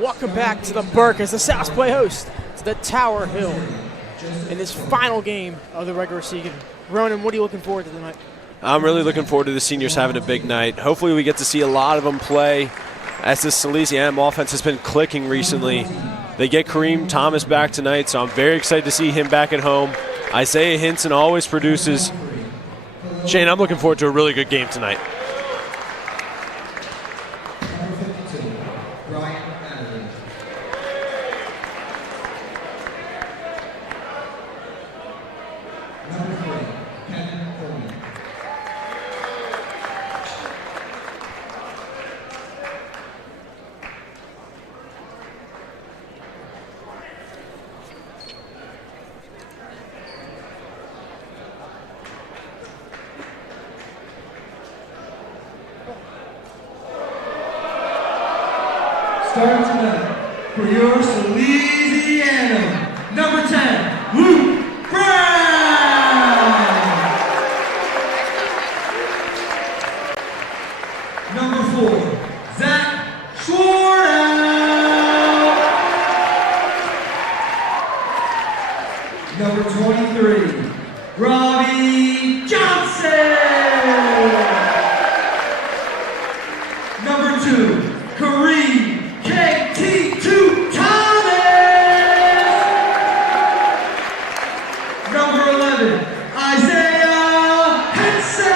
Welcome back to the Burke as the South play host to the Tower Hill in this final game of the regular season. Ronan, what are you looking forward to tonight? I'm really looking forward to the seniors having a big night. Hopefully we get to see a lot of them play as this Salesianum offense has been clicking recently. They get Kareem Thomas back tonight, so I'm very excited to see him back at home. Isaiah Hinson always produces. Shane, I'm looking forward to a really good game tonight. Starting tonight for your Salesianum, number 10, Luke Brown. Number 4, Zach Schwartz. Number 23, Robbie Johnson. Number 2, Kareem KT2 Thomas! Number 11, Isaiah Henson!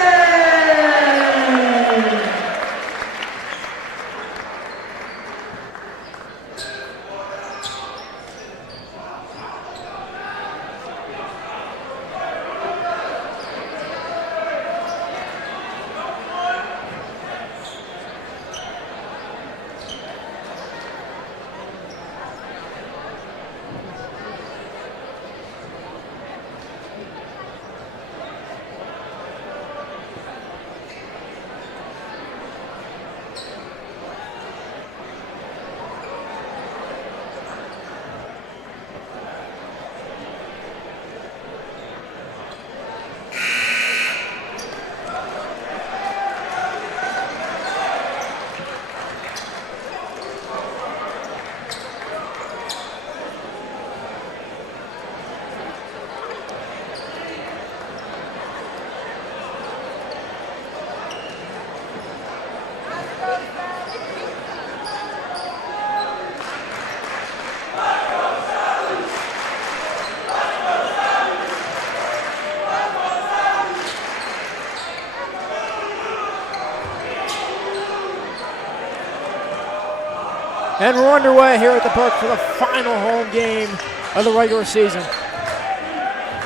And we're underway here at the Burke for the final home game of the regular season.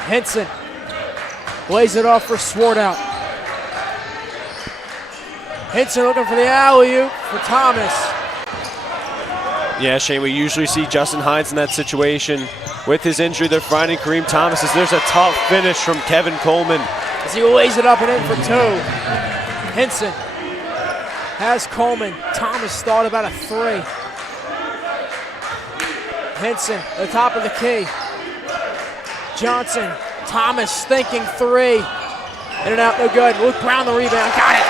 Henson lays it off for Swartout. Henson looking for the alley-oop for Thomas. Yeah, Shane, we usually see Justin Hines in that situation. With his injury, they're finding Kareem Thomas as there's a tough finish from Kevin Coleman. As he lays it up and in for two. Henson has Coleman. Thomas thought about a three. Henson, the top of the key. Johnson, Thomas thinking three. In and out, no good. Luke Brown the rebound, got it.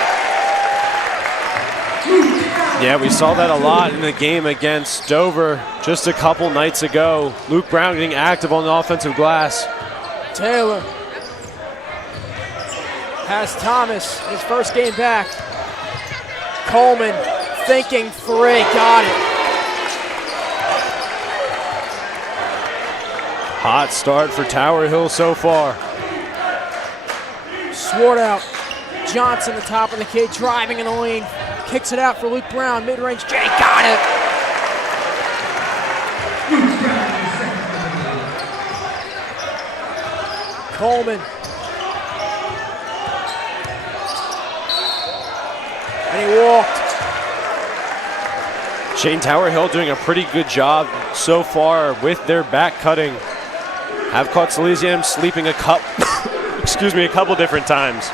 Yeah, we saw that a lot in the game against Dover just a couple nights ago. Luke Brown getting active on the offensive glass. Taylor has Thomas, his first game back. Coleman thinking three, got it. Hot start for Tower Hill so far. Swartout, Johnson, the top of the key, driving in the lane. Kicks it out for Luke Brown, mid-range, Jay got it. Coleman. And he walked. Shane, Tower Hill doing a pretty good job so far with their back cutting. Have caught Salesianum sleeping a couple different times.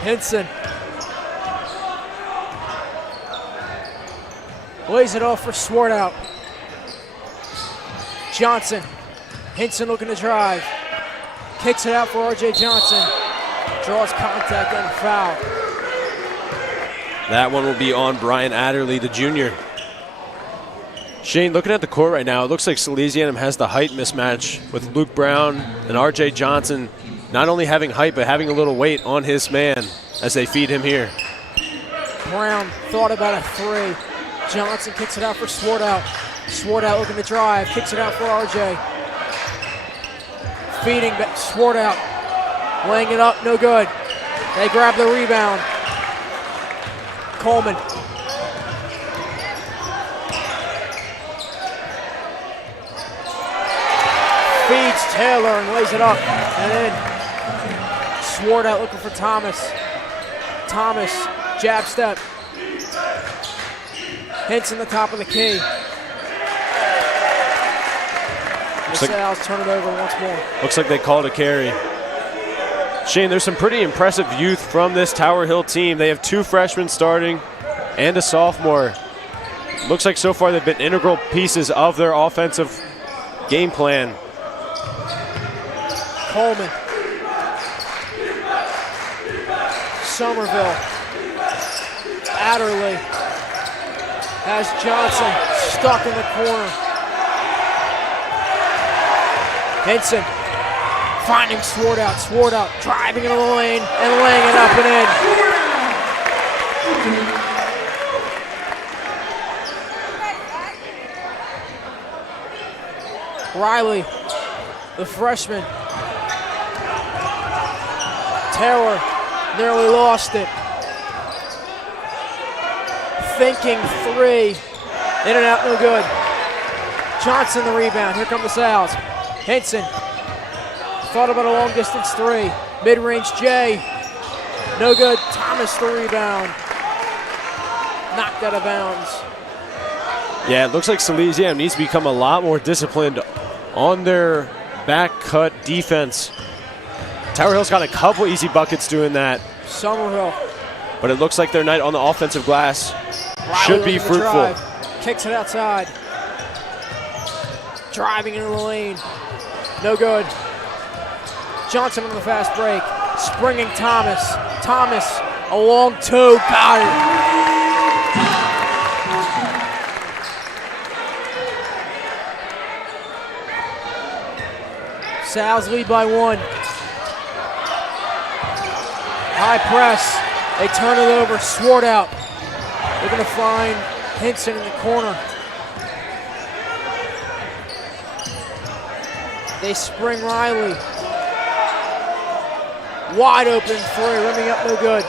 Henson lays it off for Swartout. Johnson. Henson looking to drive. Kicks it out for R.J. Johnson. Draws contact and foul. That one will be on Brian Adderley, the junior. Shane, looking at the court right now, it looks like Salesianum has the height mismatch with Luke Brown and R.J. Johnson not only having height, but having a little weight on his man as they feed him here. Brown thought about a three. Johnson kicks it out for Swartout. Swartout looking to drive, kicks it out for R.J. Feeding Swartout, laying it up, no good. They grab the rebound. Coleman. Feeds Taylor and lays it up and in. Swartout looking for Thomas. Thomas, jab step. Hints in the top of the key. LaSalle's turn it over once more. Looks like they called a carry. Shane, there's some pretty impressive youth from this Tower Hill team. They have 2 freshmen starting and a sophomore. Looks like so far they've been integral pieces of their offensive game plan. Coleman. Somerville. Adderley has Johnson stuck in the corner. Henson finding Swartout. Swartout driving into the lane and laying it up and in. Riley, the freshman. Taylor nearly lost it. Thinking three. In and out, no good. Johnson the rebound. Here come the Sal's. Henson thought about a long distance three. Mid-range J. No good. Thomas the rebound. Knocked out of bounds. Yeah, it looks like Salesianum needs to become a lot more disciplined on their back cut defense. Tower Hill's got a couple easy buckets doing that. Somerville. But it looks like their night on the offensive glass should be fruitful. Kicks it outside. Driving into the lane. No good. Johnson on the fast break. Springing Thomas. Thomas, a long two. Got it. Sal's lead by 1. High press. They turn it over. Swartout. They're going to find Henson in the corner. They spring Riley. Wide open three. Rimming up, no good.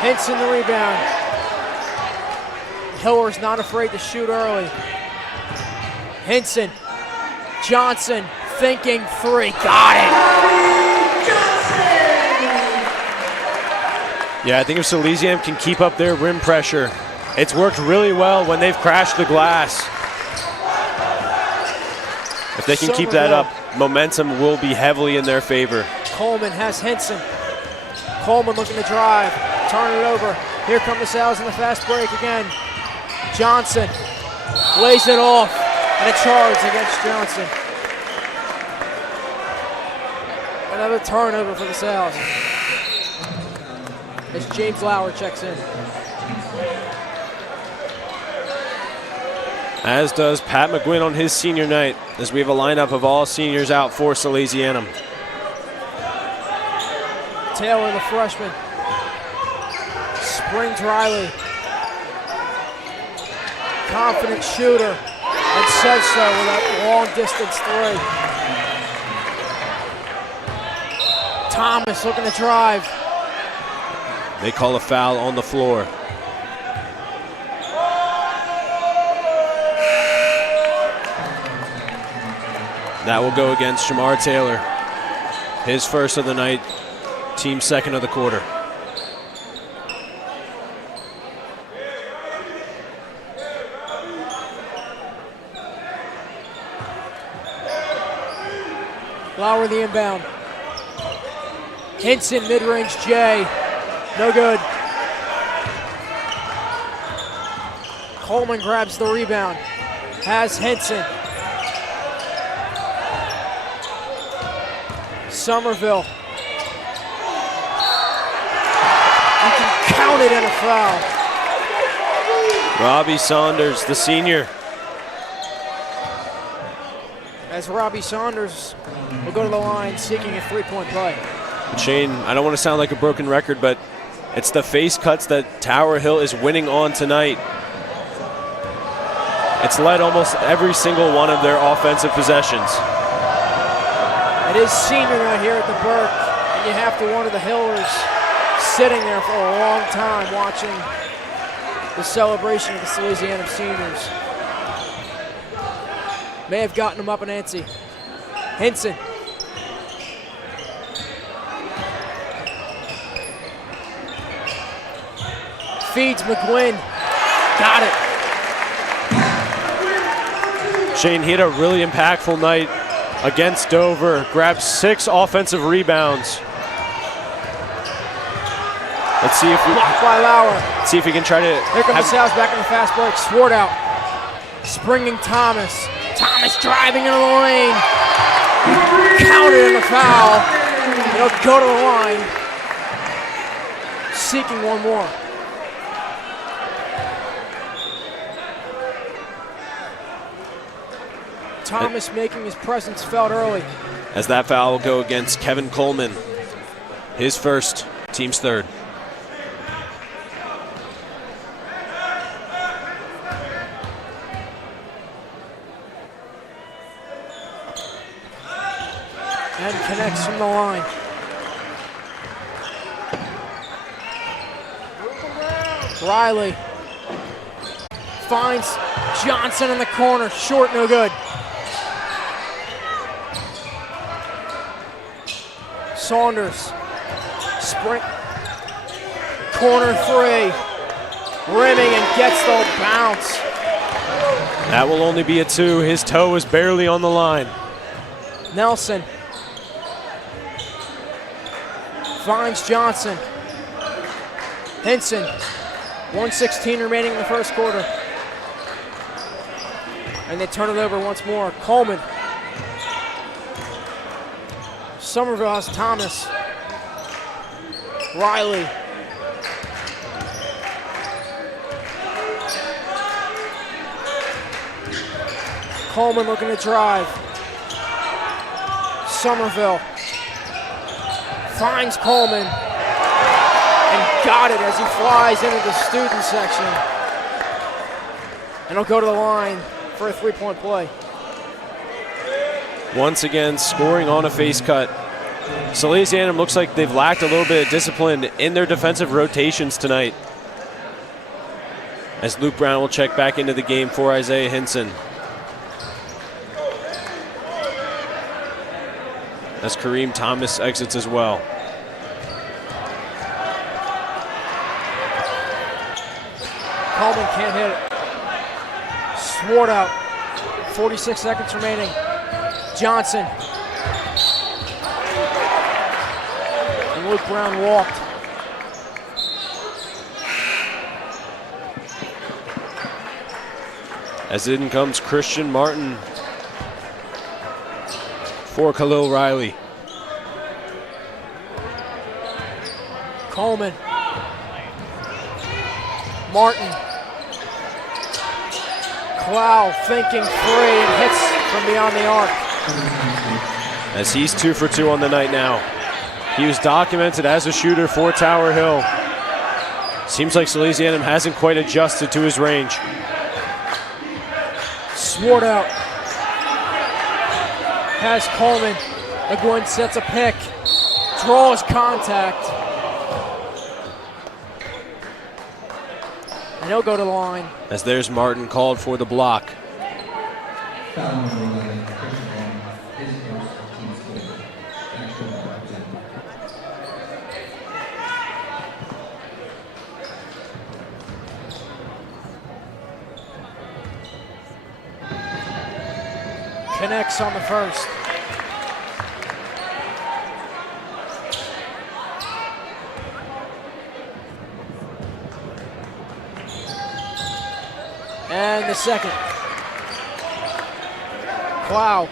Henson the rebound. Hiller's not afraid to shoot early. Henson. Johnson thinking three. Got it. Yeah, I think if Salesianum can keep up their rim pressure, it's worked really well when they've crashed the glass. If they can keep that up, momentum will be heavily in their favor. Coleman has Henson. Coleman looking to drive. Turn it over. Here come the Sal's in the fast break again. Johnson lays it off. And a charge against Johnson. Another turnover for the Sal's. As James Lauer checks in. As does Pat McGuinn on his senior night, as we have a lineup of all seniors out for Salesianum. Taylor, the freshman. Springs Riley. Confident shooter. And says so with that long distance three. Thomas looking to drive. They call a foul on the floor. That will go against Shamar Taylor. His first of the night, team second of the quarter. Lauer the inbound. Henson mid-range J. No good. Coleman grabs the rebound. Has Henson. Somerville. You can count it in a foul. Robbie Saunders, the senior. As Robbie Saunders will go to the line seeking a three-point play. Shane, I don't want to sound like a broken record, but it's the face cuts that Tower Hill is winning on tonight. It's led almost every single one of their offensive possessions. It is senior night here at the Burke, and you have to wonder the Hillers sitting there for a long time watching the celebration of the Salesianum seniors. May have gotten them up in ante. Henson. Feeds McGuinn. Got it. Shane, he had a really impactful night against Dover. Grabbed 6 offensive rebounds. Let's see if we Blocked by Lauer. see if we can try to. Here comes Sal's back in the fast break. Swart out. Springing Thomas. Thomas driving into the lane. Counted in the foul. He'll go to the line. Seeking one more. Thomas making his presence felt early. As that foul will go against Kevin Coleman. His first, team's third. And connects from the line. Riley finds Johnson in the corner. Short, no good. Saunders. Sprint. Corner three. Rimming and gets the bounce. That will only be a 2. His toe is barely on the line. Nelson finds Johnson. Henson, 1:16 remaining in the first quarter. And they turn it over once more. Coleman. Somerville has Thomas. Riley. Coleman looking to drive. Somerville finds Coleman and got it as he flies into the student section. And he'll go to the line for a three-point play. Once again, scoring on a face cut. Salesianum looks like they've lacked a little bit of discipline in their defensive rotations tonight. As Luke Brown will check back into the game for Isaiah Hinson. As Kareem Thomas exits as well. Coleman can't hit it. Swart out. 46 seconds remaining. Johnson. And Luke Brown walked. As in comes Christian Martin for Khalil Riley. Coleman. Martin. Clow thinking free and hits from beyond the arc. As he's 2 for 2 on the night now. He was documented as a shooter for Tower Hill. Seems like Salesianum hasn't quite adjusted to his range. Swart out. Has Coleman. McGuinn sets a pick. Draws contact. And he'll go to the line. As there's Martin called for the block. Foul number 11, Christian Martin, his first, team's fourth. Extra representative. Connects on the first. And the second. Wow.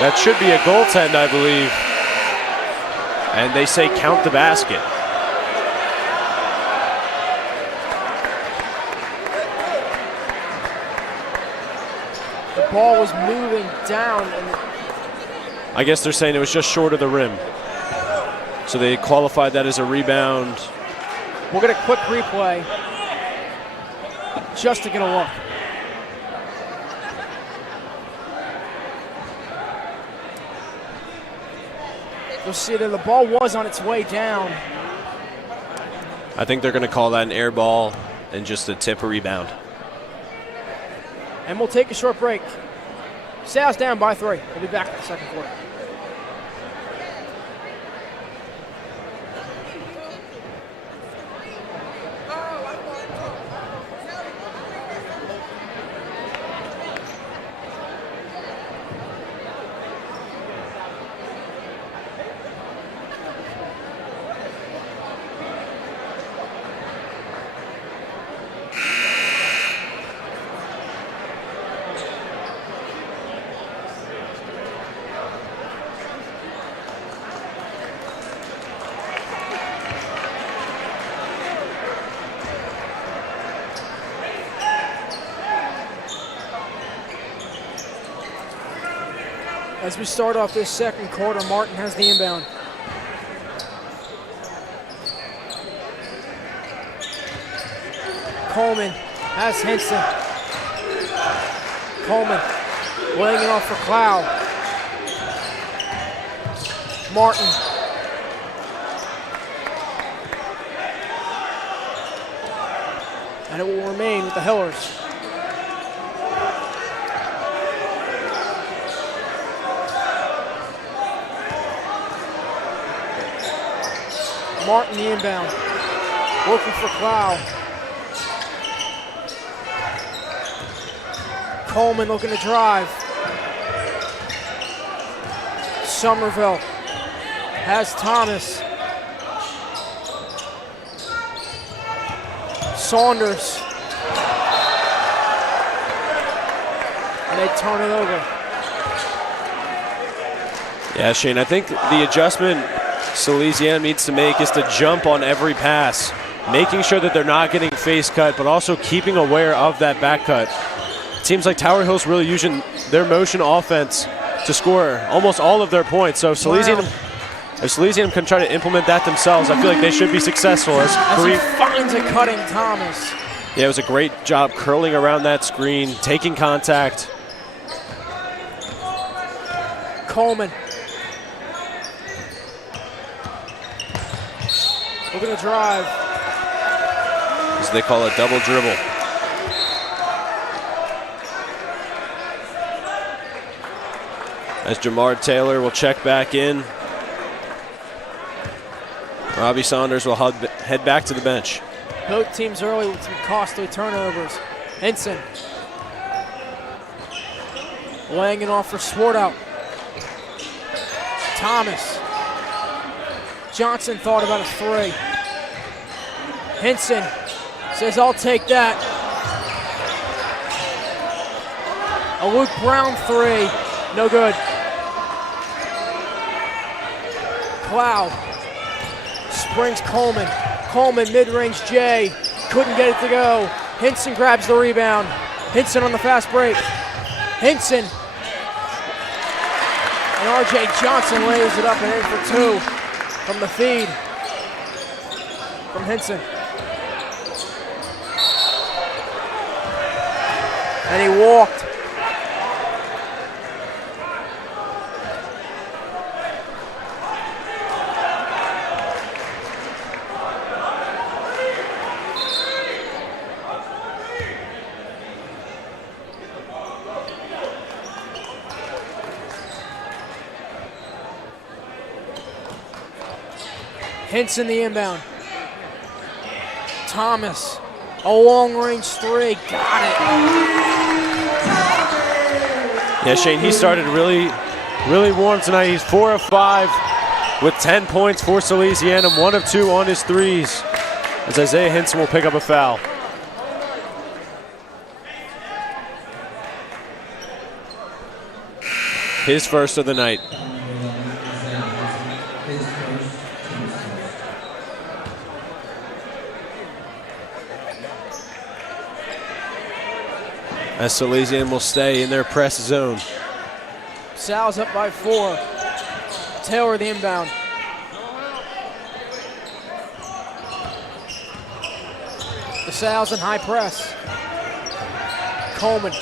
That should be a goaltend, I believe. And they say count the basket. The ball was moving down. I guess they're saying it was just short of the rim. So they qualified that as a rebound. We'll get a quick replay just to get a look. You'll see that the ball was on its way down. I think they're going to call that an air ball and just a tip rebound. And we'll take a short break. Sal's down by 3. We'll be back in the second quarter. As we start off this second quarter, Martin has the inbound. Coleman has Henson. Coleman laying it off for Clow. Martin. And it will remain with the Hillers. Martin the inbound, working for Clow. Coleman looking to drive. Somerville has Thomas. Saunders. And they turn it over. Yeah, Shane, I think the adjustment Salesianum needs to make is to jump on every pass, making sure that they're not getting face cut, but also keeping aware of that back cut. It seems like Tower Hill's really using their motion offense to score almost all of their points. So if Salesianum can try to implement that themselves, I feel like they should be successful. As he finds a cutting Thomas. Yeah, it was a great job curling around that screen, taking contact. Coleman. Looking to drive. As they call a double dribble. As Jamar Taylor will check back in. Robbie Saunders will head back to the bench. Both teams early with some costly turnovers. Henson. Laying it off for Swartout. Thomas. Johnson thought about a 3. Henson says, I'll take that. A Luke Brown 3, no good. Clow springs Coleman. Coleman mid-range J, couldn't get it to go. Henson grabs the rebound. Henson on the fast break. Henson. And R.J. Johnson lays it up and in for 2. From the feed from Henson. And he walked. Henson the inbound. Thomas, a long-range 3, got it. Yeah, Shane, he started really warm tonight. He's 4 of 5 with 10 points for Salesianum, 1 of 2 on his threes. As Isaiah Henson will pick up a foul. His first of the night. As Salesian will stay in their press zone. Sal's up by 4. Taylor the inbound. The Sal's in high press. Coleman.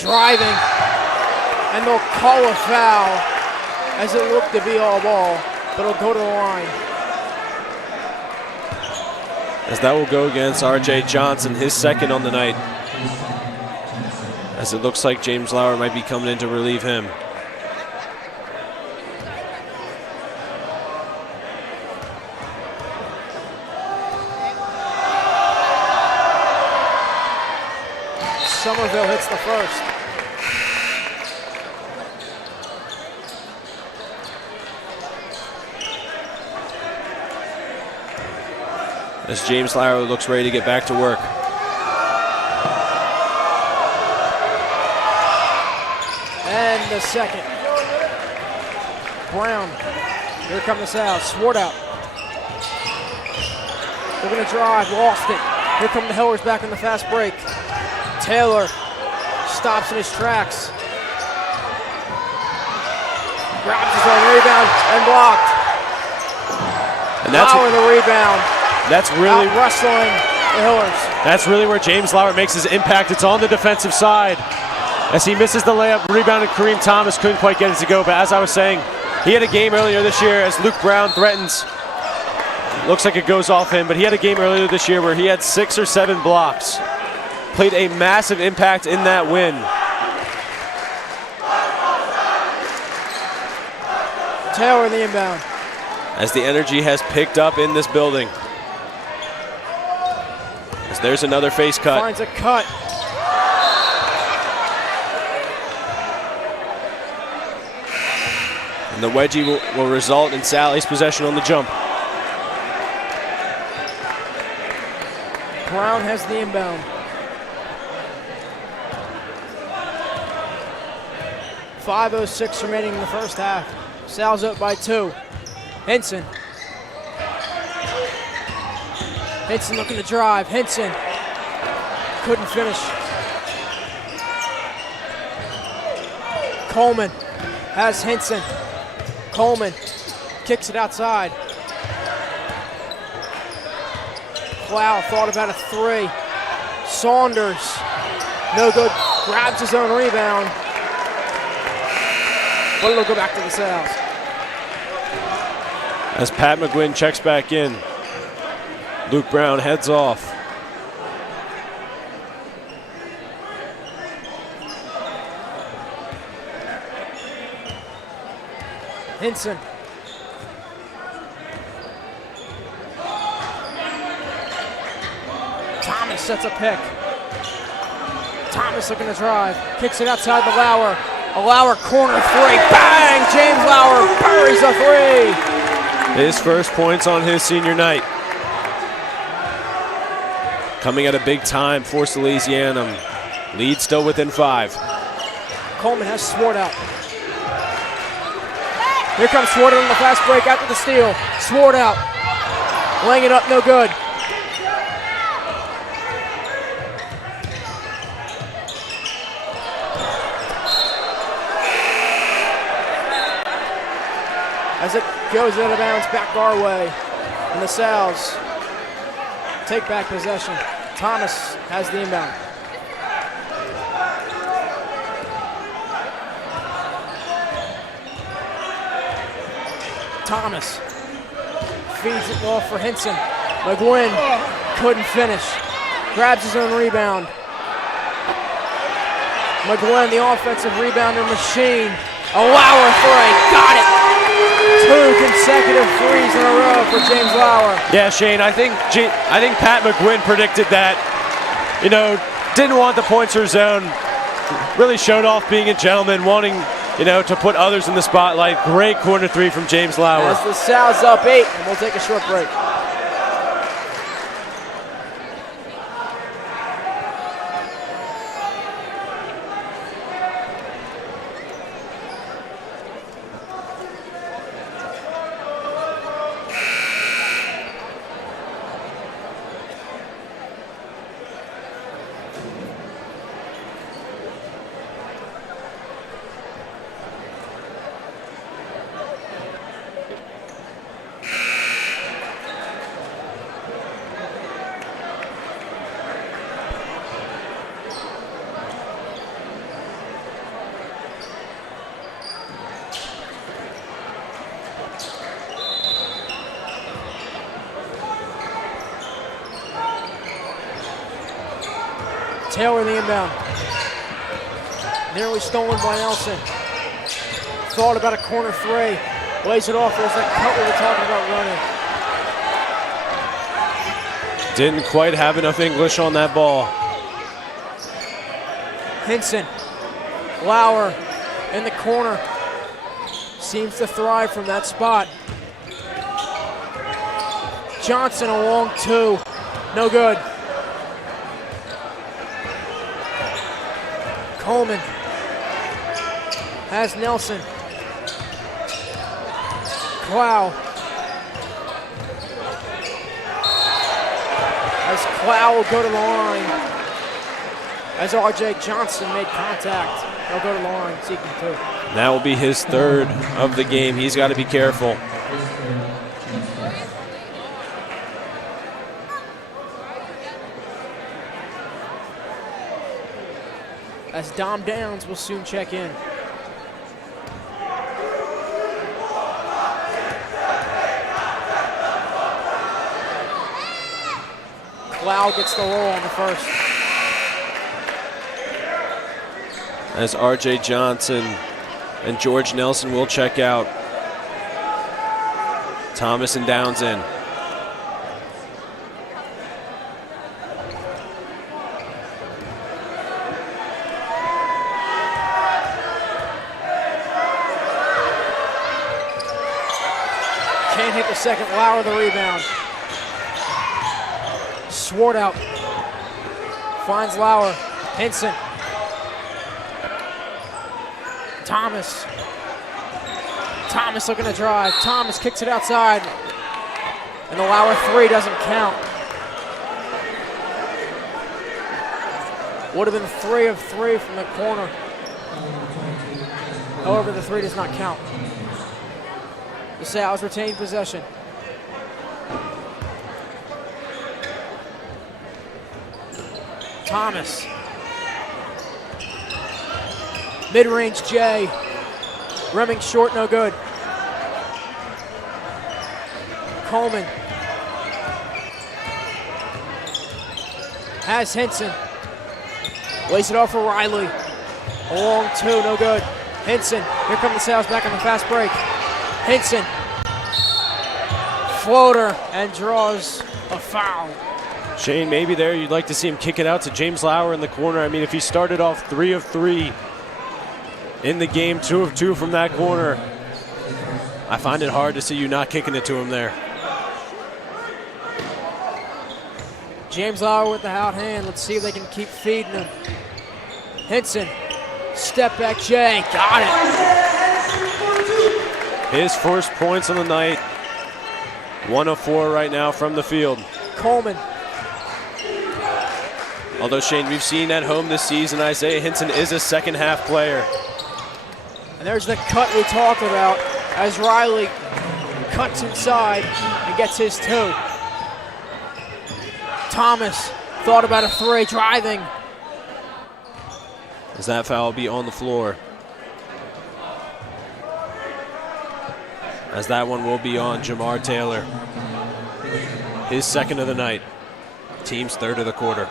Driving. And they'll call a foul as it looked to be all ball, but it'll go to the line. As that will go against R.J. Johnson, his second on the night. As it looks like James Lauer might be coming in to relieve him. Somerville hits the first. As James Lauer looks ready to get back to work. And the second. Brown. Here come the Sal's. Swart out. They're going to drive. Lost it. Here come the Hillers back in the fast break. Taylor stops in his tracks. Grabs his own rebound and blocked. And that's Lauer the rebound. That's really wrestling the Hillers. That's really where James Lauer makes his impact. It's on the defensive side. As he misses the layup, rebounded Kareem Thomas, couldn't quite get it to go. But as I was saying, he had a game earlier this year as Luke Brown threatens. Looks like it goes off him, but he had a game earlier this year where he had 6 or 7 blocks. Played a massive impact in that win. Taylor the inbound. As the energy has picked up in this building. As there's another face cut. Finds a cut. And the wedgie will result in Sally's possession on the jump. Brown has the inbound. .506 remaining in the first half. Sal's up by 2. Henson. Henson looking to drive. Henson couldn't finish. Coleman has Henson. Coleman kicks it outside. Clow thought about a 3. Saunders, no good, grabs his own rebound. But it'll go back to the Sal's. As Pat McGuinn checks back in, Luke Brown heads off. Henson. Thomas sets a pick. Thomas looking to drive. Kicks it outside the Lauer. A Lauer corner 3. Bang! James Lauer buries a 3. His first points on his senior night. Coming at a big time for Salesianum. Lead still within 5. Coleman has Swart out. Here comes Swart on the fast break after the steal. Swart out. Laying it up, no good. As it goes out of bounds back our way. And the Sal's take back possession. Thomas has the inbound. Thomas feeds it off for Henson. McGuinn couldn't finish. Grabs his own rebound. McGuinn, the offensive rebounder machine. A Lauer 3, got it! 2 consecutive threes in a row for James Lauer. Yeah, Shane, I think Pat McGuinn predicted that. You know, didn't want the points or zone. Really showed off being a gentleman, wanting, you know, to put others in the spotlight. Great corner 3 from James Lauer. As the Sal's up 8, and we'll take a short break. Taylor the inbound. Nearly stolen by Nelson. Thought about a corner three. Lays it off. There's that cut we were talking about running. Didn't quite have enough English on that ball. Hinson. Lauer in the corner. Seems to thrive from that spot. Johnson a long two. No good. Coleman has Nelson. Clow. As Clow will go to the line. As RJ Johnson made contact. He'll go to the line, seeking two. That will be his third of the game. He's got to be careful. As Dom Downs will soon check in. Clow gets the roll on the first. As RJ Johnson and George Nelson will check out. Thomas and Downs in. Can't hit the second. Lauer the rebound. Swart out. Finds Lauer. Hinson. Thomas. Thomas looking to drive. Thomas kicks it outside. And the Lauer three doesn't count. Would have been 3 of 3 from the corner. However, the three does not count. The Sal's retain possession. Thomas. Mid-range J. Rimming short, no good. Coleman. Has Hinson. Lays it off for Riley. A long two, no good. Hinson. Here come the Sal's back on the fast break. Hinson. Floater and draws a foul. Shane, maybe there you'd like to see him kick it out to James Lauer in the corner. I mean, if he started off 3 of 3 in the game, 2 of 2 from that corner, I find it hard to see you not kicking it to him there. James Lauer with the out hand. Let's see if they can keep feeding him. Hinson. Step back J. Got it. His first points on the night. 1 of 4 right now from the field. Coleman. Although, Shane, we've seen at home this season, Isaiah Hinson is a second half player. And there's the cut we talked about as Riley cuts inside and gets his 2. Thomas thought about a 3, driving. As that foul will be on the floor. As that one will be on Jamar Taylor. His second of the night. Team's third of the quarter.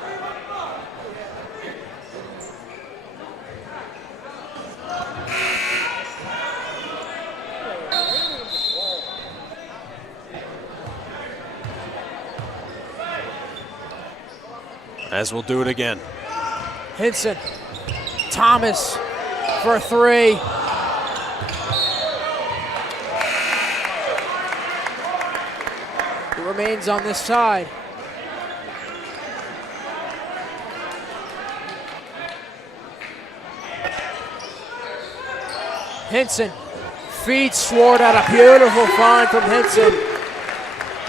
As we'll do it again. Hinson. Thomas for a 3. It remains on this side. Hinson feeds Swart out. A beautiful find from Hinson.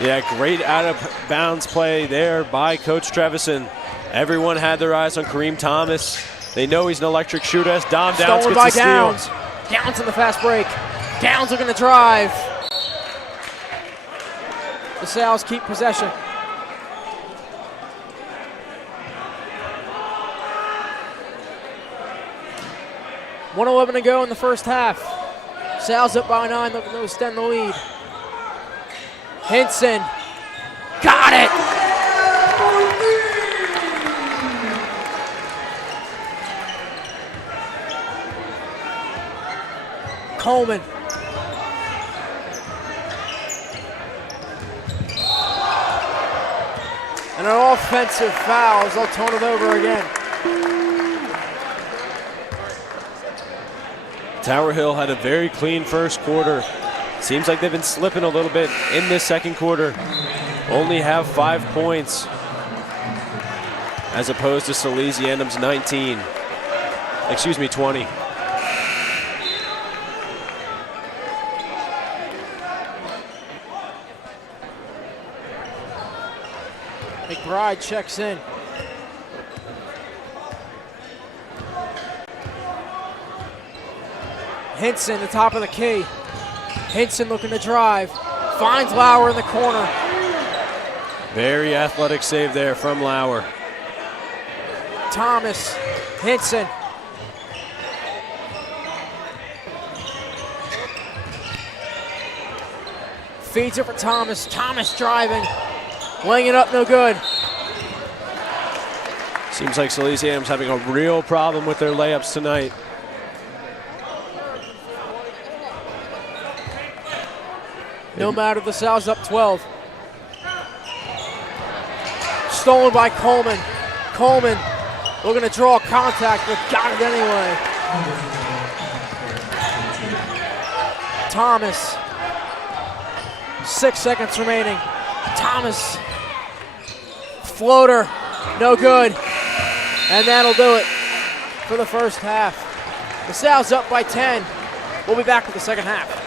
Yeah, great out of bounds play there by Coach Trevison. Everyone had their eyes on Kareem Thomas. They know he's an electric shooter as Dom Downs Stolen gets by the Downs. steal. Downs in the fast break. Downs are going to drive. The Sal's keep possession. .111 to go in the first half. Sal's up by 9, looking to extend the lead. Hinson. Got it! Coleman. And an offensive foul as they'll turn it over again. Tower Hill had a very clean first quarter. Seems like they've been slipping a little bit in this second quarter. Only have 5 points as opposed to Salesianum's 20. McBride checks in. Hinson, the top of the key. Hinson looking to drive. Finds Lauer in the corner. Very athletic save there from Lauer. Thomas, Hinson. Feeds it for Thomas. Thomas driving. Laying it up, no good. Seems like Salesianum's having a real problem with their layups tonight. No matter, the Sal's up 12. Stolen by Coleman. Coleman looking to draw contact, but got it anyway. Thomas. 6 seconds remaining. Thomas. Floater. No good. And that'll do it for the first half. The Sal's up by 10. We'll be back with the second half.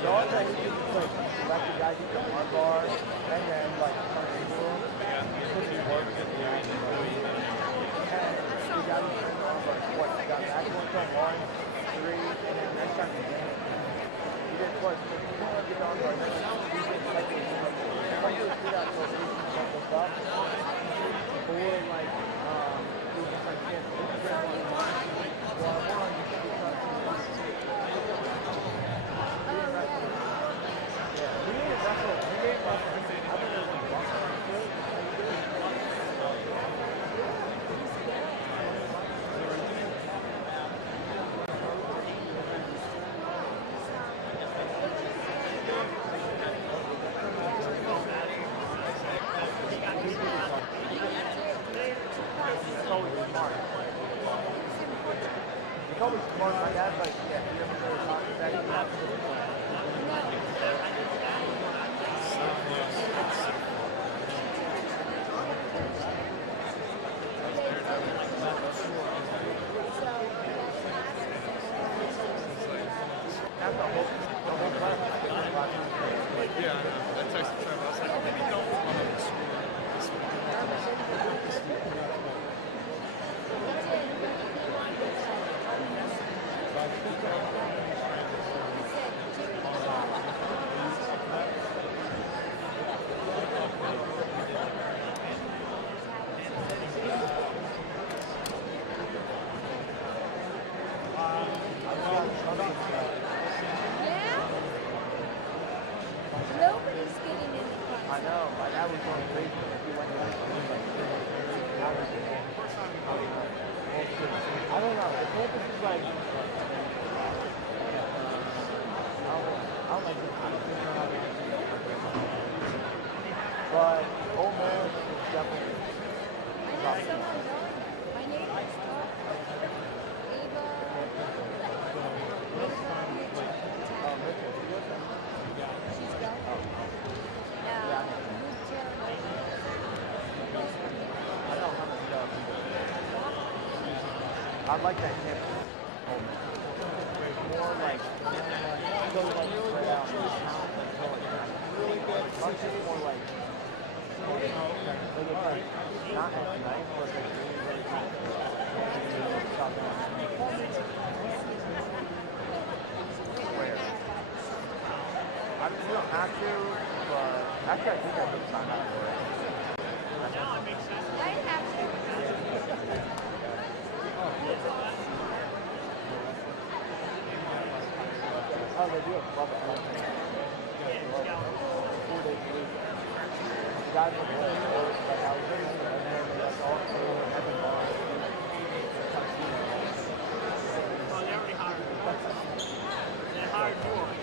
So I think you just like let the guys eat the one bar and then like turn it into them. Put the work in the action. And you got to turn the arm bar twice. You got that one from 1, 3, and then next time you get it. You did twice. So you don't let the arm bar, then you just like it. Like you do that so you can set this up. Or like, you just like get It's always smart. My dad's like, yeah, you ever go to talk to that? That's the whole class. Yeah, I know. I texted Trevor. I was like, maybe don't want to screw Nobody's getting in the front. I know. My dad was going crazy. He went to I don't know. The campus is like. I don't like this kind of thing. But Ole Miss is definitely. I know someone going. My neighbor's talk. Ava. She's going. Yeah. I know how much does. I like that campus. Ole Miss. More like. So like spread out. Really good. Much more like. Not as nice, but like really, really nice. Where? I mean, we don't have to, but actually I think I would sign up for it. I have to. Oh, they do a club at home. 4 days a week. The guys are really good. Like, I was really good. And then that's all cool. Every bar. Oh, they already hired you. They hired you already.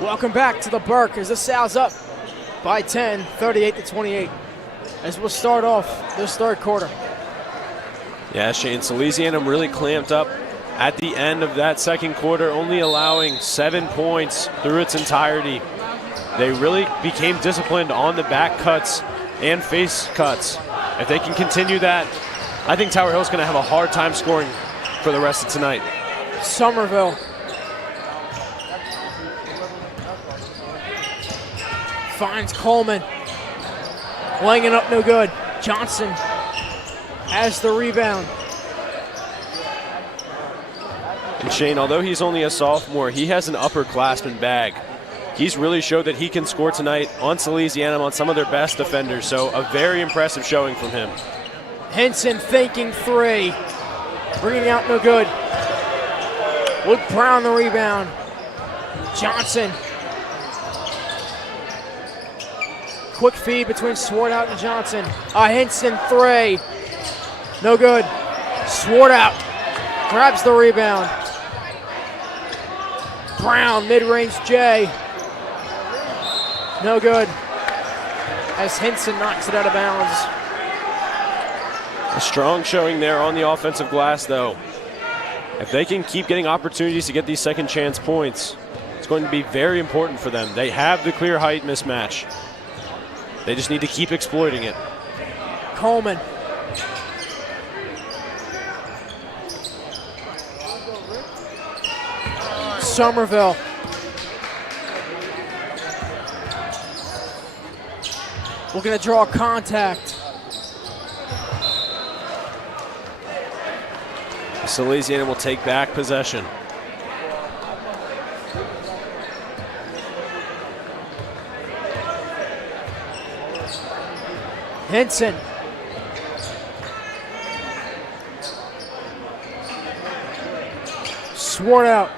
Welcome back to the Burke as the Sal's up by 10, 38-28. As we'll start off this third quarter. Yeah, Shane, Salesianum really clamped up at the end of that second quarter, only allowing 7 points through its entirety. They really became disciplined on the back cuts and face cuts. If they can continue that, I think Tower Hill's going to have a hard time scoring for the rest of tonight. Somerville finds Coleman. Laying it up, no good. Johnson has the rebound. And Shane, although he's only a sophomore, he has an upperclassman bag. He's really showed that he can score tonight on Salesianum, on some of their best defenders, so a very impressive showing from him. Henson thinking three. Bringing out no good. Luke Brown the rebound. Johnson. Quick feed between Swartout and Johnson. Henson three. No good. Swartout grabs the rebound. Brown, mid-range J. No good. As Henson knocks it out of bounds. A strong showing there on the offensive glass, though. If they can keep getting opportunities to get these second chance points, it's going to be very important for them. They have the clear height mismatch. They just need to keep exploiting it. Coleman. Somerville. We're going to draw contact. Salesianum will take back possession. Henson. Swartout.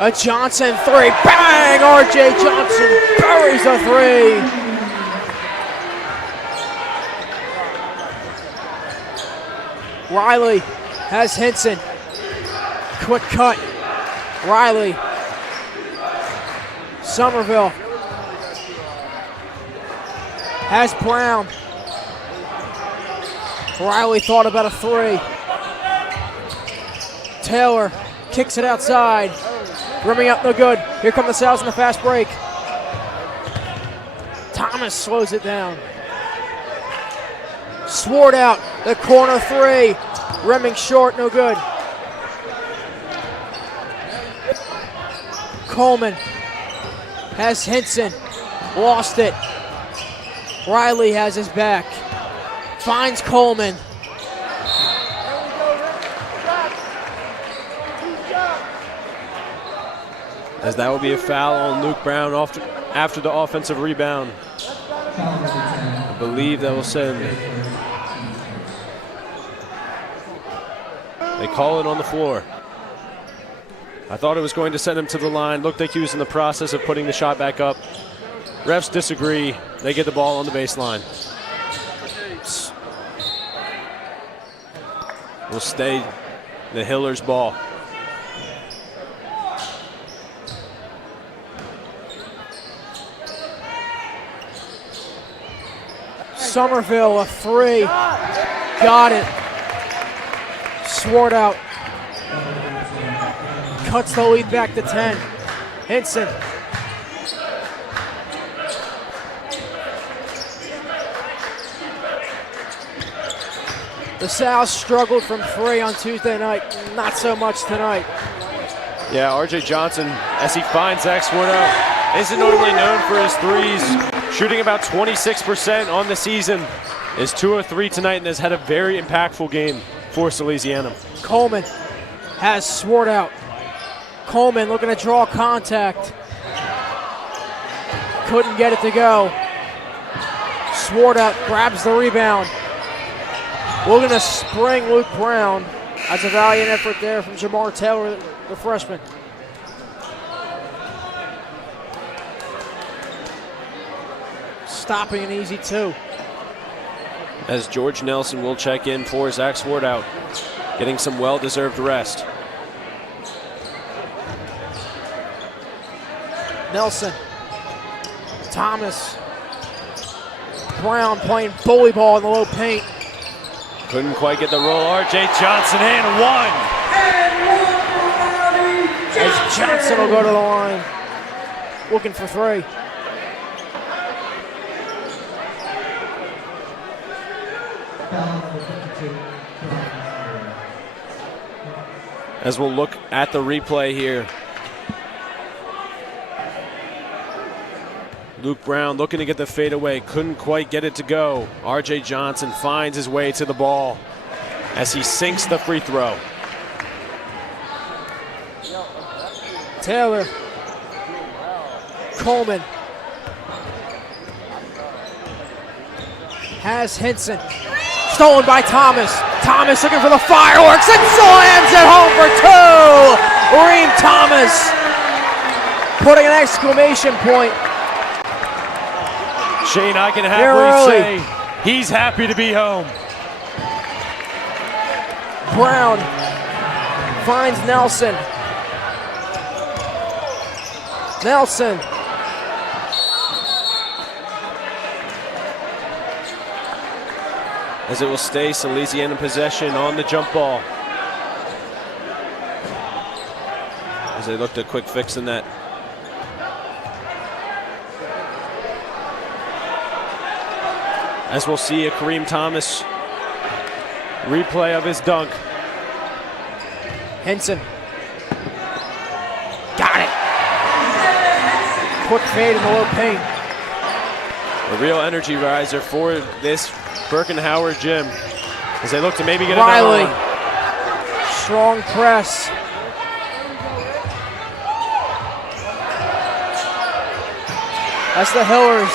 A Johnson three. Bang! R.J. Johnson buries a three. Riley has Henson. Quick cut. Riley. Somerville has Brown. Riley thought about a three. Taylor kicks it outside. Rimming up, no good. Here come the Sal's in the fast break. Thomas slows it down. Swartout, the corner three. Rimming short, no good. Coleman has Henson. Lost it. Riley has his back. Finds Coleman. As that will be a foul on Luke Brown after the offensive rebound. I believe that will send. They call it on the floor. I thought it was going to send him to the line. Looked like he was in the process of putting the shot back up. Refs disagree. They get the ball on the baseline. Will stay the Hillers' ball. Somerville, a three. Got it. Swartout cuts the lead back to 10. Henson. The Sal's struggled from three on Tuesday night. Not so much tonight. Yeah, R.J. Johnson, as he finds Zach Swartout, isn't normally known for his threes. Shooting about 26% on the season. Is 2 of 3 tonight and has had a very impactful game for Salesianum. Coleman has Swartout. Coleman looking to draw contact. Couldn't get it to go. Swartout grabs the rebound. We're going to spring Luke Brown. That's a valiant effort there from Jamar Taylor, the freshman. Stopping an easy two. as George Nelson will check in for Zach Swartout, getting some well-deserved rest. Nelson, Thomas, Brown playing bully ball in the low paint. Couldn't quite get the roll. R.J. Johnson and one. As Johnson will go to the line, looking for three. As we'll look at the replay here. Luke Brown looking to get the fadeaway, couldn't quite get it to go. R.J. Johnson finds his way to the ball as he sinks the free throw. Taylor, Coleman, has Henson, stolen by Thomas. Thomas looking for the fireworks and slams it home for two. Reem Thomas putting an exclamation point. Shane, I can happily say he's happy to be home. Brown finds Nelson. Nelson. As it will stay Salesianum possession on the jump ball. As they looked at quick fix in that. As we'll see a Kareem Thomas replay of his dunk. Henson. Got it. Quick fade in the low paint. A real energy riser for this Birkenhauer gym as they look to maybe get Riley. another one. Strong press. That's the Hillers.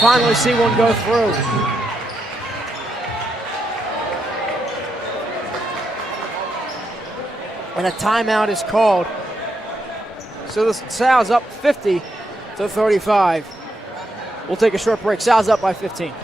Finally see one go through. And a timeout is called. So the Sal's up 50-35. We'll take a short break. Sal's up by 15.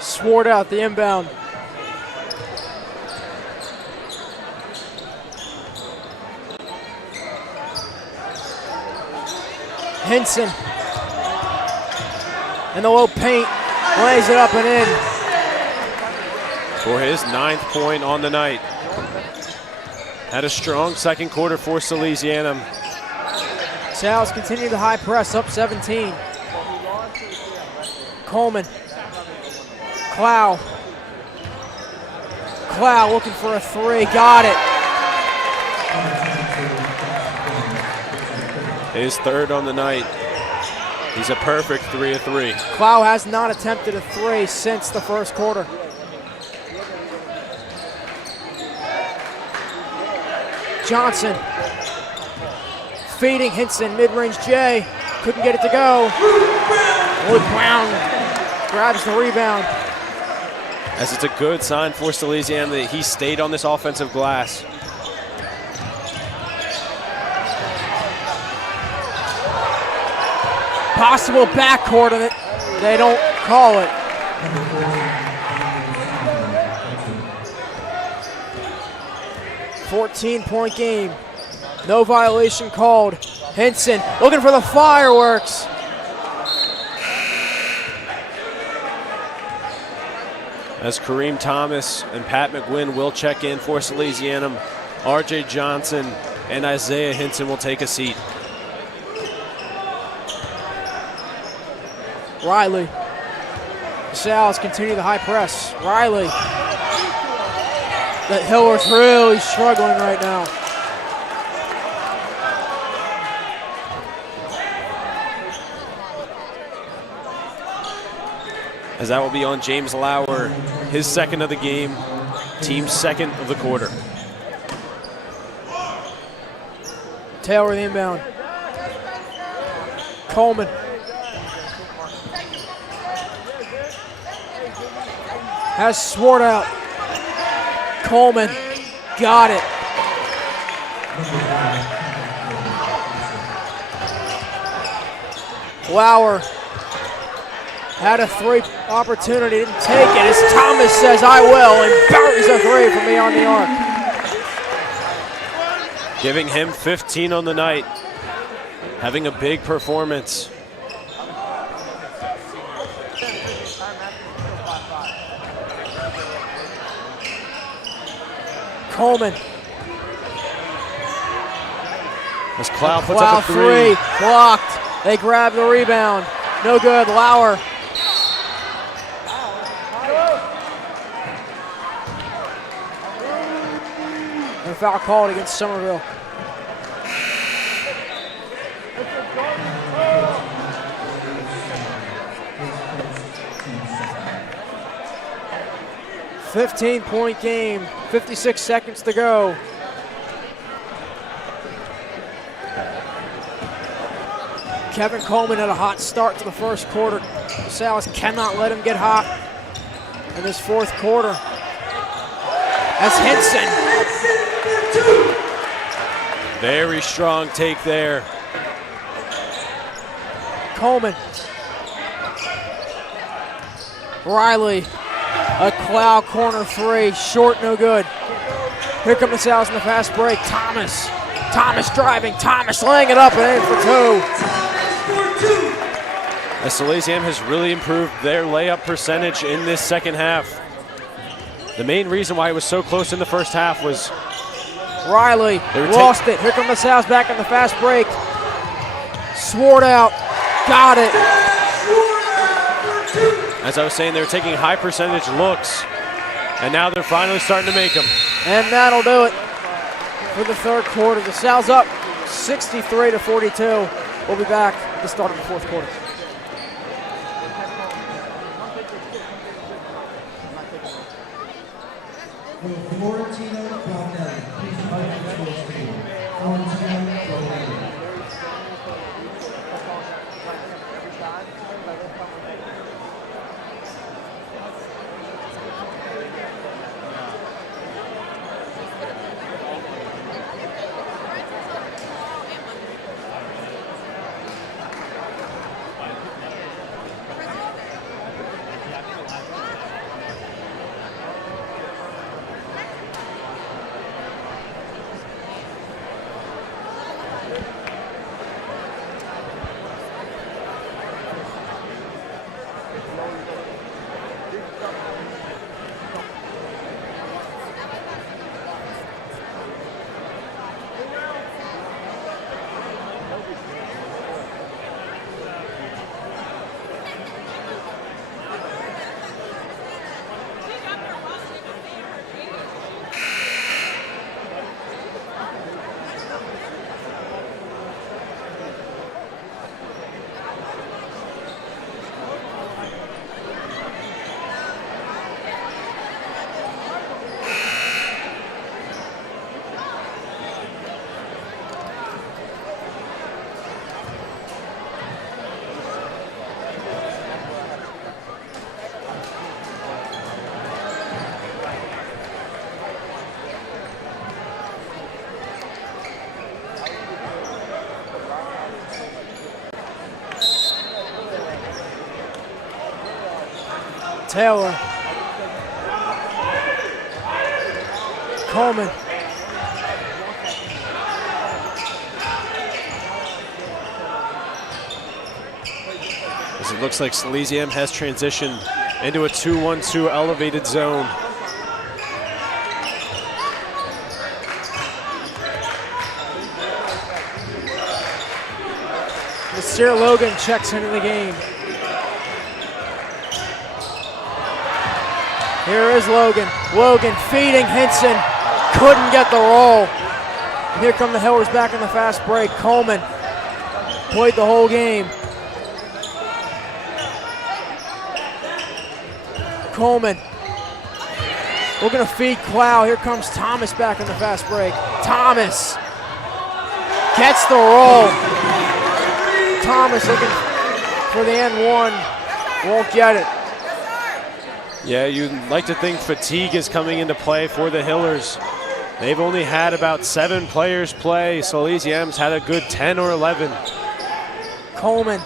Swartout the inbound. Henson in the low paint, lays it up and in. For his 9th point on the night. Had a strong second quarter for Salesianum. Sal's continue the high press, up 17. Coleman. Clow looking for a three, got it. His 3rd on the night. He's a perfect 3 of 3. Clow has not attempted a three since the first quarter. Johnson feeding Henson, mid-range J, couldn't get it to go. Luke Brown grabs the rebound. As it's a good sign for Salesianum that he stayed on this offensive glass. Possible backcourt of it. They don't call it. $14-point game. No violation called. Henson looking for the fireworks. as Kareem Thomas and Pat McGuinn will check in for Salesianum. RJ Johnson and Isaiah Hinson will take a seat. Riley. Sal's continue the high press. Riley. That Hiller's really struggling right now. As that will be on James Lauer, his second of the game, team's second of the quarter. Taylor the inbound. Coleman. Has Swart out. Coleman got it. Lauer had a three opportunity, didn't take it. As Thomas says, I will, and buries a three from beyond the arc. Giving him 15 on the night, having a big performance. Coleman. As Clow puts Wow, up a three. Blocked. They grab the rebound. No good. Lauer. No foul called against Somerville. .15 game, 56 seconds to go. Kevin Coleman had a hot start to the first quarter. The Salis cannot let him get hot in this fourth quarter. As Hinson. Very strong take there. Coleman. Riley. A Cloud corner three. Short, no good. Here come the Salis in the fast break. Thomas. Thomas driving. Thomas laying it up and in for two. As Salesianum has really improved their layup percentage in this second half. The main reason why it was so close in the first half was Riley lost it. Here come the Salis back in the fast break. Swart out. Got it. As I was saying, they were taking high percentage looks, and now they're finally starting to make them. And that'll do it for the third quarter. The Sal's up 63-42. We'll be back at the start of the fourth quarter. Florentino Brunelli, please invite your schools to you. Florentino Brunelli. Taylor. Coleman. As it looks like Salesianum has transitioned into a 2-1-2 elevated zone. Mr. Logan checks into the game. Here is Logan. Logan feeding Hinson. Couldn't get the roll. And here come the Hillers back in the fast break. Coleman played the whole game. Coleman. We're going to feed Clow. Here comes Thomas back in the fast break. Thomas gets the roll. Thomas looking for the N1. Won't get it. Yeah, you'd like to think fatigue is coming into play for the Hillers. They've only had about 7 players play. Salesianum's had a good 10 or 11. Coleman.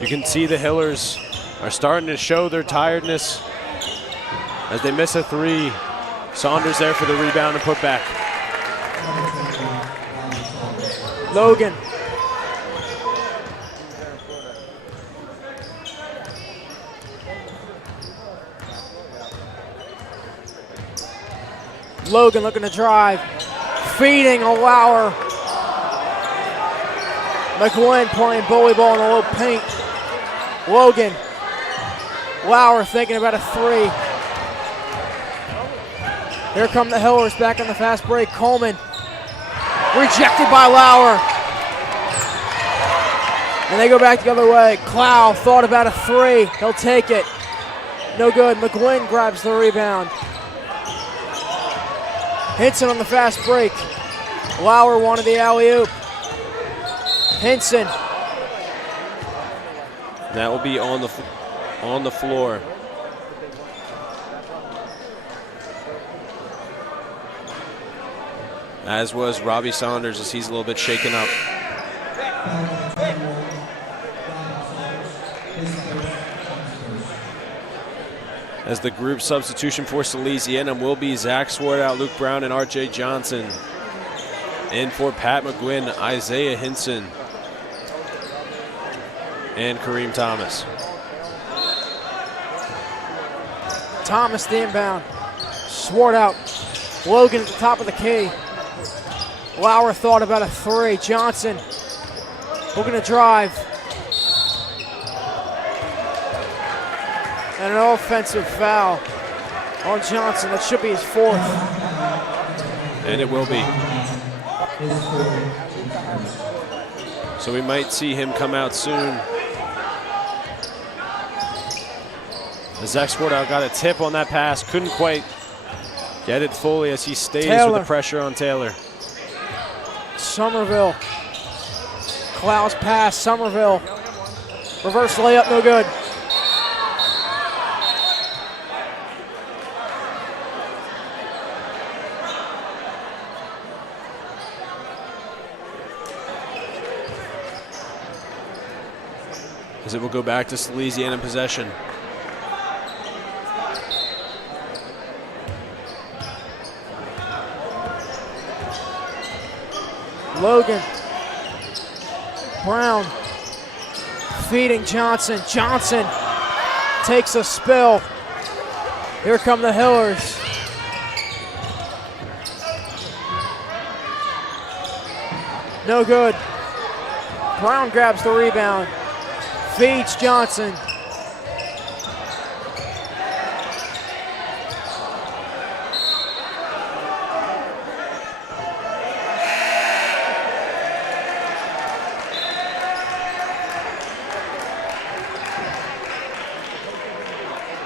You can see the Hillers are starting to show their tiredness as they miss a 3. Saunders there for the rebound and put back. Logan. Logan looking to drive. Feeding a Lauer. McGuinn playing bully ball in the low paint. Logan. Lauer thinking about a 3. Here come the Hillers back on the fast break. Coleman. Rejected by Lauer. And they go back the other way. Clow thought about a 3. He'll take it. No good. McGuinn grabs the rebound. Hinson on the fast break. Lauer wanted the alley-oop. Hinson. That will be on the floor. As was Robbie Saunders as he's a little bit shaken up. As the group substitution for Salesianum will be Zach Swartout, Luke Brown, and RJ Johnson. In for Pat McGuinn, Isaiah Hinson, and Kareem Thomas. Thomas the inbound. Swartout. Logan at the top of the key. Lauer thought about a 3. Johnson looking to drive. And an offensive foul on Johnson. That should be his 4th. And it will be. So we might see him come out soon. Zach Swartout got a tip on that pass. Couldn't quite get it fully as he stays Taylor. with the pressure on Taylor. Somerville. Clow's pass. Somerville. Reverse layup, no good. As it will go back to Salesianum possession. Logan. Brown. Feeding Johnson. Johnson takes a spill. Here come the Hillers. No good. Brown grabs the rebound. Feeds Johnson.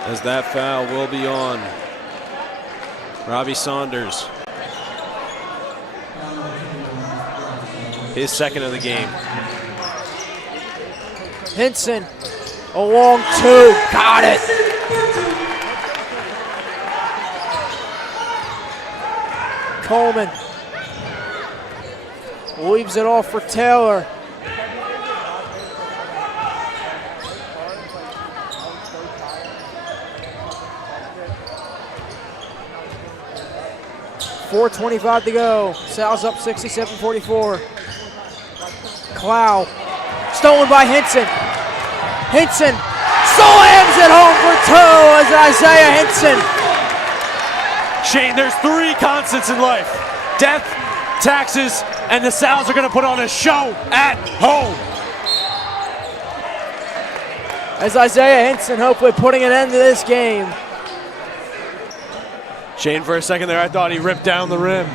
As that foul will be on Robbie Saunders. His 2nd of the game. Hinson, a long 2, got it. Coleman leaves it off for Taylor. .425 to go. Sal's up 67-44. Clow. Stolen by Hinson. Hinson slams it home for two as Isaiah Hinson. Shane, there's 3 constants in life: death, taxes, and the Sal's are going to put on a show at home. As Isaiah Hinson hopefully putting an end to this game. Shane, for a second there, I thought he ripped down the rim.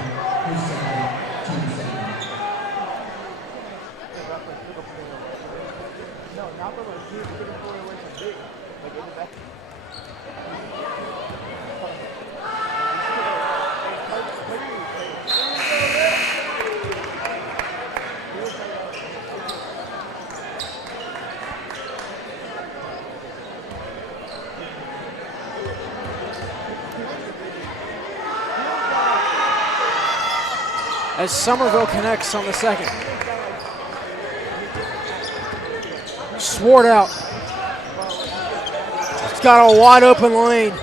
As Somerville connects on the second. Swart out. He's got a wide open lane.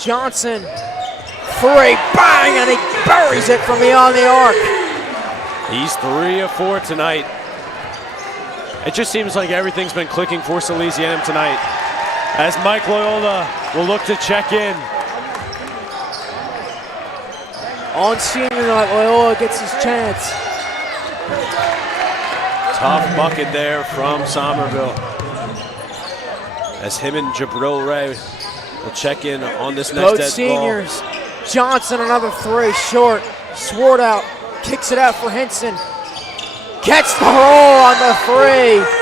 Johnson, 3, bang, and he buries it from beyond the arc. He's 3 of 4 tonight. It just seems like everything's been clicking for Salesianum tonight, as Mike Loyola will look to check in. On senior night, Loyola gets his chance. Tough bucket there from Somerville, as him and Jabril Ray will check in on this next Both dead seniors. ball. Johnson, another 3, short. Swart out, kicks it out for Hinson. Gets the roll on the 3.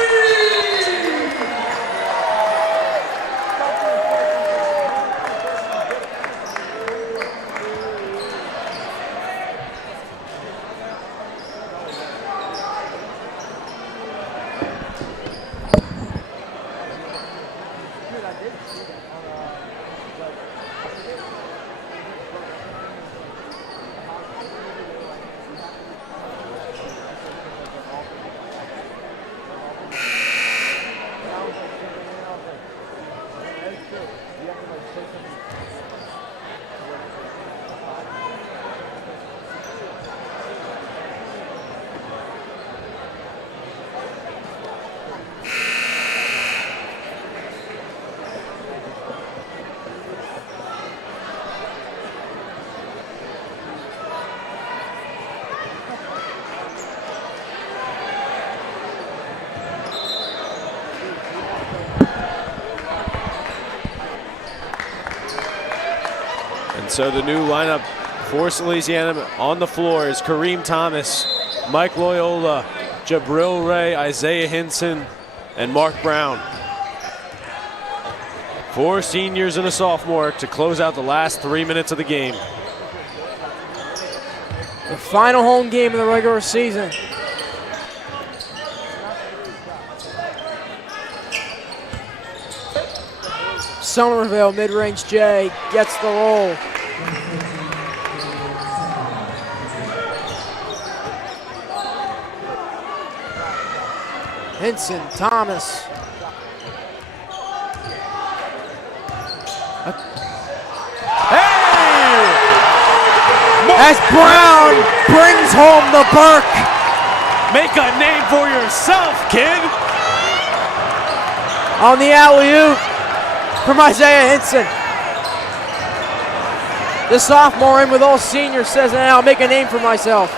So the new lineup for Salesianum on the floor is Kareem Thomas, Mike Loyola, Jabril Ray, Isaiah Hinson, and Mark Brown. 4 seniors and a sophomore to close out the last 3 minutes of the game. The final home game of the regular season. Somerville, mid-range J, gets the roll. Hinson, Thomas. Hey! As Brown brings home the Burke. Make a name for yourself, kid! On the alley-oop from Isaiah Hinson. The sophomore in with all seniors says, now I'll make a name for myself.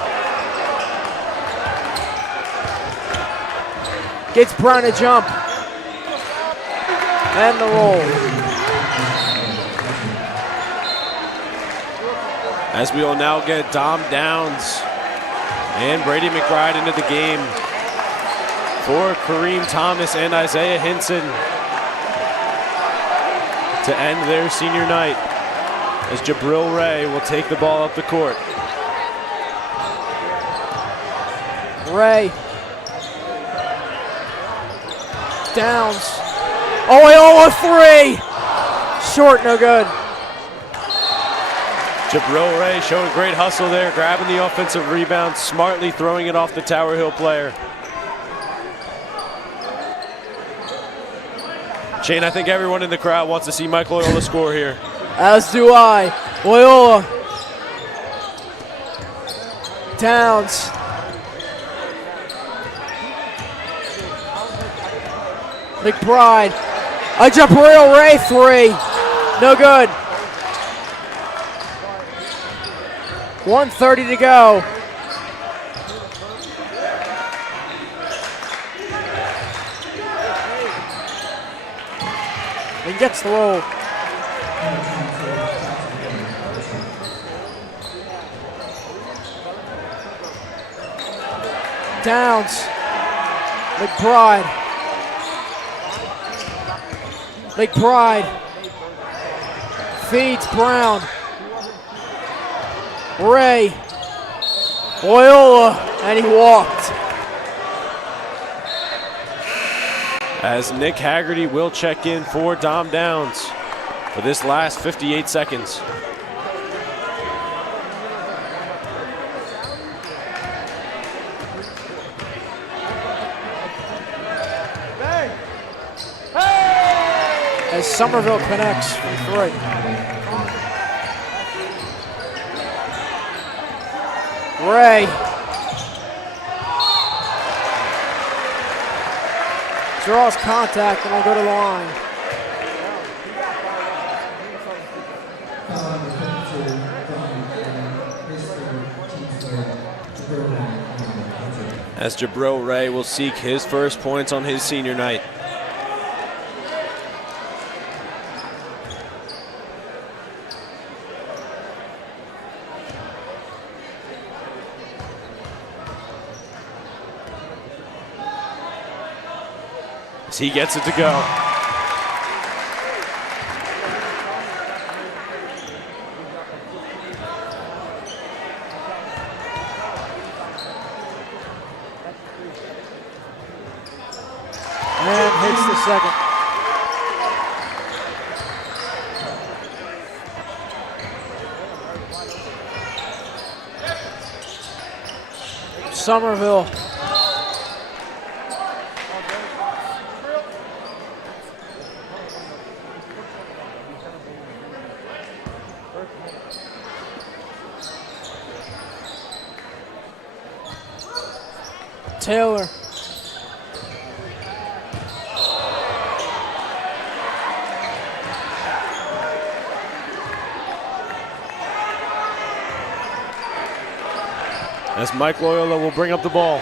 Gets Brown a jump. And the roll. As we will now get Dom Downs and Brady McBride into the game for Kareem Thomas and Isaiah Hinson to end their senior night, as Jabril Ray will take the ball up the court. Ray. Downs. Loyola 3. Short, no good. Jabril Ray showing great hustle there, grabbing the offensive rebound, smartly throwing it off the Tower Hill player. Shane, I think everyone in the crowd wants to see Mike Loyola score here. As do I. Loyola. Downs. McBride. A Jabril Ray three. No good. 1:30 to go. He gets the roll. Downs. McBride. McBride. Feeds Brown. Ray. Loyola. And he walked. As Nick Haggerty will check in for Dom Downs for this last 58 seconds. As Somerville connects from three. Ray. Draws contact and will go to the line. As Jabril Ray will seek his first points on his senior night. As he gets it to go. And hits the second. Somerville. Taylor. As Mike Loyola will bring up the ball.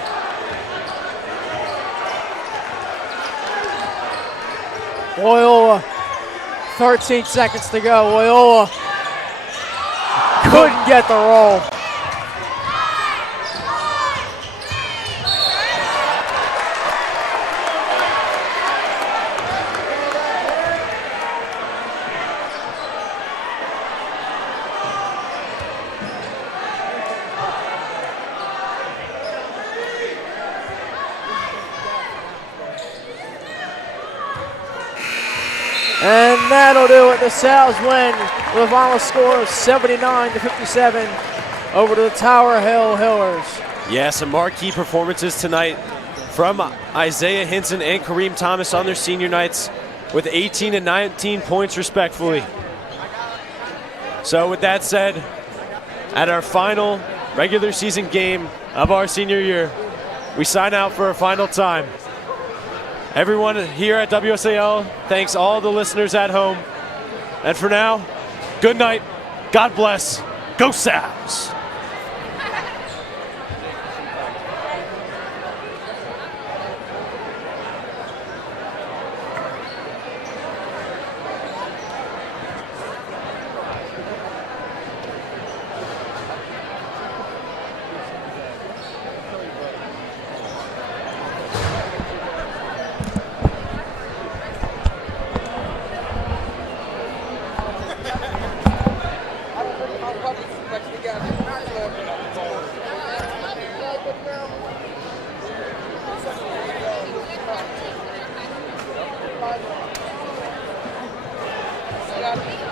Loyola. 13 seconds to go. Loyola couldn't get the roll. And that'll do it. The Sal's win with a final score of 79-57 over to the Tower Hill Hillers. Yeah, some marquee performances tonight from Isaiah Hinson and Kareem Thomas on their senior nights with 18 and 19 points respectively. So with that said, at our final regular season game of our senior year, we sign out for a final time. Everyone here at WSAL, thanks all the listeners at home. And for now, good night, God bless, go Sal's! Yeah.